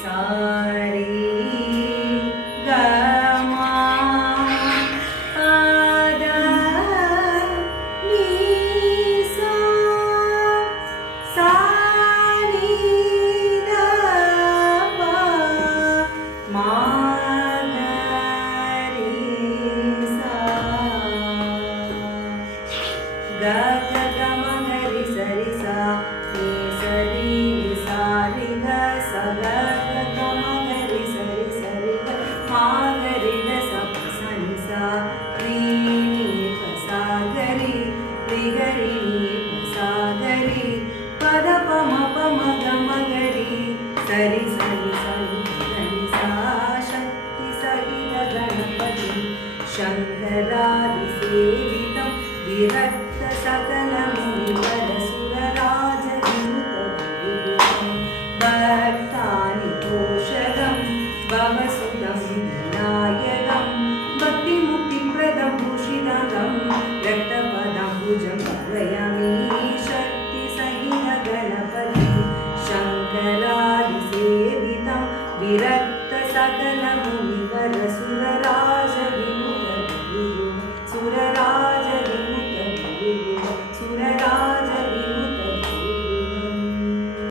सारी ग मा पद नी सा सा नी ध प मा ग रे सा ग ग ग म ग रि स रि सा नि स रि नि सा रि ग सा ग ग ग म ग रि स रि स रि ग मा ग रि ग सा प स नि सा रि नि प सा ग रि रि ग रि नि प सा ग रि प द प म प म ग म ग रि स रि स रि स रि ग रि सा शक्ति सहित गणपति शंकरादिसेवित